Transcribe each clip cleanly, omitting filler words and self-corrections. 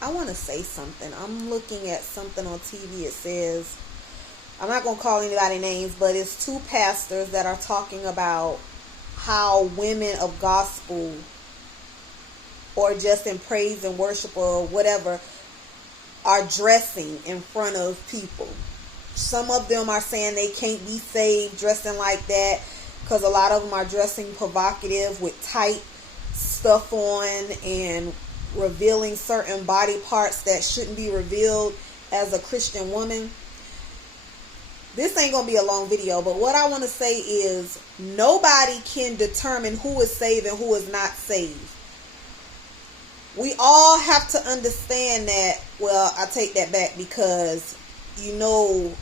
I want to say something. I'm looking at something on TV. It says, I'm not going to call anybody names, but it's two pastors that are talking about how women of gospel or just in praise and worship or whatever are dressing in front of people. Some of them are saying they can't be saved dressing like that because a lot of them are dressing provocative with tight stuff on and revealing certain body parts that shouldn't be revealed as a Christian woman. This ain't gonna be a long video, but what I want to say is nobody can determine who is saved and who is not saved. We all have to understand that. Well, I take that back, because you know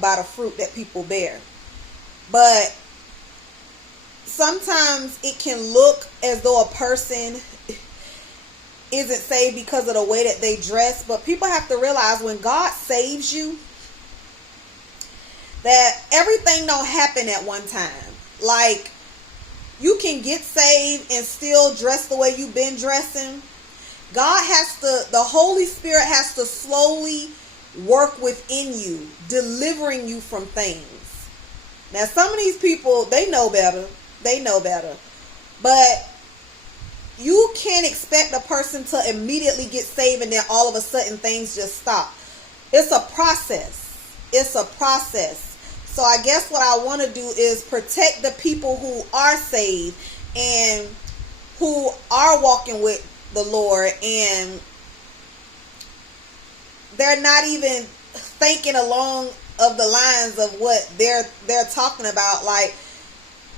by the fruit that people bear. But sometimes it can look as though a person isn't saved because of the way that they dress. But people have to realize when God saves you, that everything don't happen at one time. Like, you can get saved and still dress the way you've been dressing. The Holy Spirit has to slowly work within you, delivering you from things. Now, some of these people, they know better. But you can't expect a person to immediately get saved and then all of a sudden things just stop. It's a process. So I guess what I want to do is protect the people who are saved and who are walking with the Lord, and they're not even thinking along of the lines of what they're talking about. Like,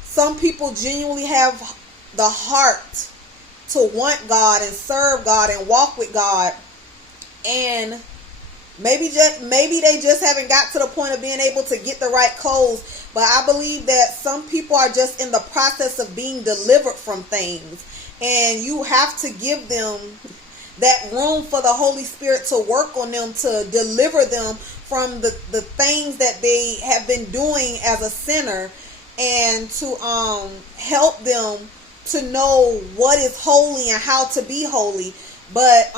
some people genuinely have the heart to want God and serve God and walk with God, and maybe they just haven't got to the point of being able to get the right clothes. But I believe that some people are just in the process of being delivered from things, and you have to give them that room for the Holy Spirit to work on them, to deliver them from the things that they have been doing as a sinner, and to help them to know what is holy and how to be holy. But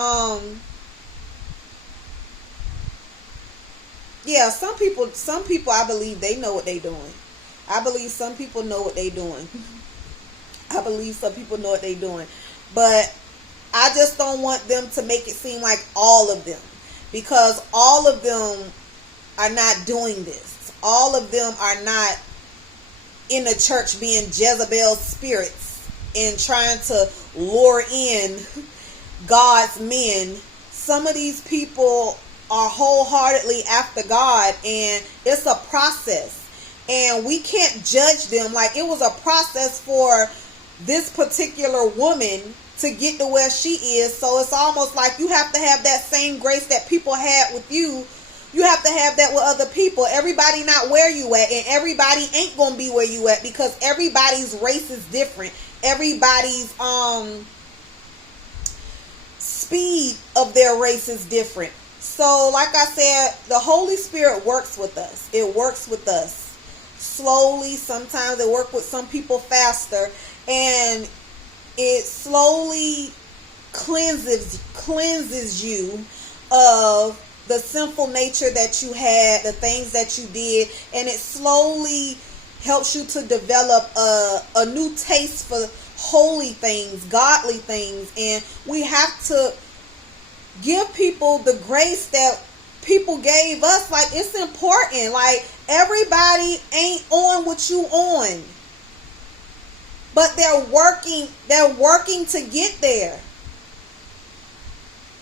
yeah, some people I believe they know what they're doing. I believe some people know what they're doing. But I just don't want them to make it seem like all of them, because all of them are not doing this. All of them are not in the church being Jezebel spirits and trying to lure in God's men. Some of these people are wholeheartedly after God, and it's a process, and we can't judge them. Like, it was a process for this particular woman to get to where she is. So it's almost like you have to have that same grace that people had with you. You have to have that with other people. Everybody not where you at, and everybody ain't gonna be where you at, because everybody's race is different. Everybody's speed of their race is different. So like I said, the Holy Spirit works with us. It works with us slowly. Sometimes it works with some people faster, and it slowly cleanses you of the sinful nature that you had, the things that you did, and it slowly helps you to develop a new taste for holy things, godly things. And we have to give people the grace that people gave us. Like, it's important. Like, everybody ain't on what you on, but they're working to get there.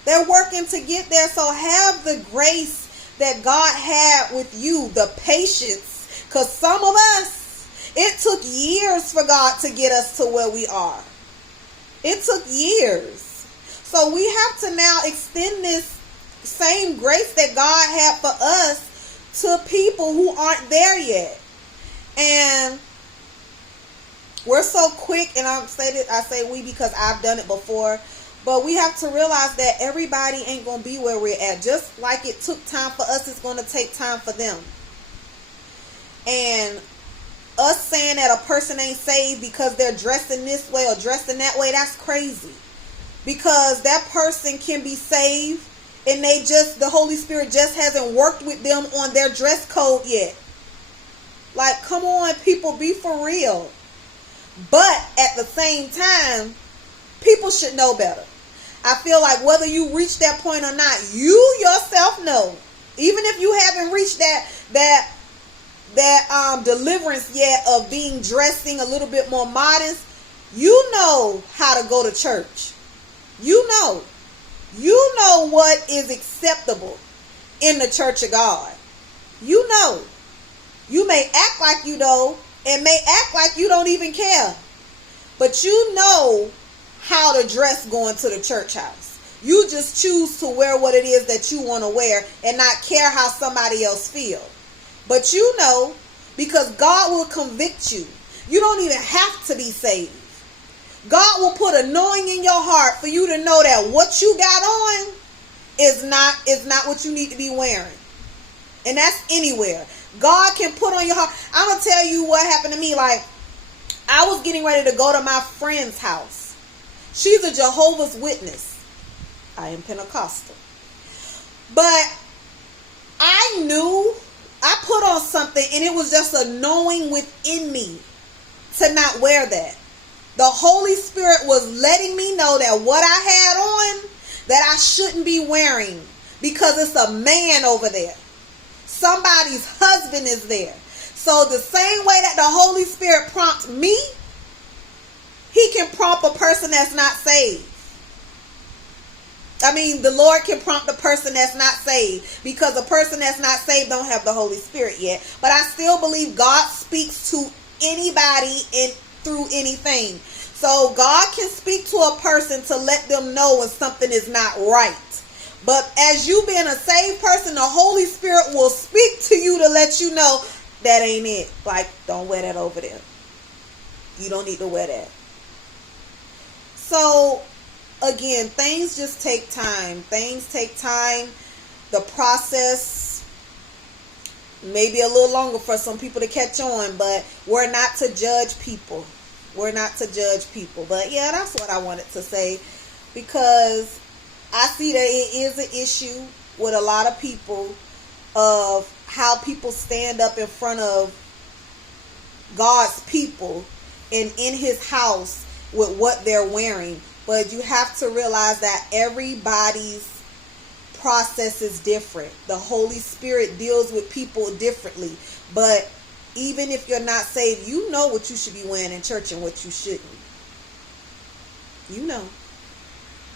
They're working to get there. So have the grace that God had with you, the patience. Because some of us, it took years for God to get us to where we are. It took years. So we have to now extend this same grace that God had for us to people who aren't there yet. And we're so quick, and I say we because I've done it before, but we have to realize that everybody ain't going to be where we're at. Just like it took time for us, it's going to take time for them. And us saying that a person ain't saved because they're dressing this way or dressing that way, that's crazy. because that person can be saved and the Holy Spirit just hasn't worked with them on their dress code yet. Like, come on, people, be for real. But at the same time, people should know better. I feel like whether you reach that point or not, you yourself know. Even if you haven't reached that deliverance yet of dressing a little bit more modest, you know how to go to church. You know what is acceptable in the church of God. You know. You may act like you know, and may act like you don't even care. But you know how to dress going to the church house. You just choose to wear what it is that you want to wear and not care how somebody else feels. But you know, because God will convict you. You don't even have to be saved. God will put a knowing in your heart for you to know that what you got on is not what you need to be wearing. And that's anywhere. God can put on your heart. I'm going to tell you what happened to me. Like, I was getting ready to go to my friend's house. She's a Jehovah's Witness. I am Pentecostal. But I knew, I put on something and it was just a knowing within me to not wear that. The Holy Spirit was letting me know that what I had on, that I shouldn't be wearing because it's a man over there. Somebody's husband is there. So the same way that the Holy Spirit prompts me, he can prompt a person that's not saved. I mean, the Lord can prompt a person that's not saved, because a person that's not saved don't have the Holy Spirit yet. But I still believe God speaks to anybody and through anything. So God can speak to a person to let them know when something is not right. But as you being a saved person, the Holy Spirit will speak to you to let you know that ain't it. Like, don't wear that over there. You don't need to wear that. So, again, things just take time. Things take time. The process may be a little longer for some people to catch on, but we're not to judge people. We're not to judge people. But yeah, that's what I wanted to say, because I see that it is an issue with a lot of people of how people stand up in front of God's people and in his house with what they're wearing. But you have to realize that everybody's process is different. The Holy Spirit deals with people differently. But even if you're not saved, you know what you should be wearing in church and what you shouldn't. You know.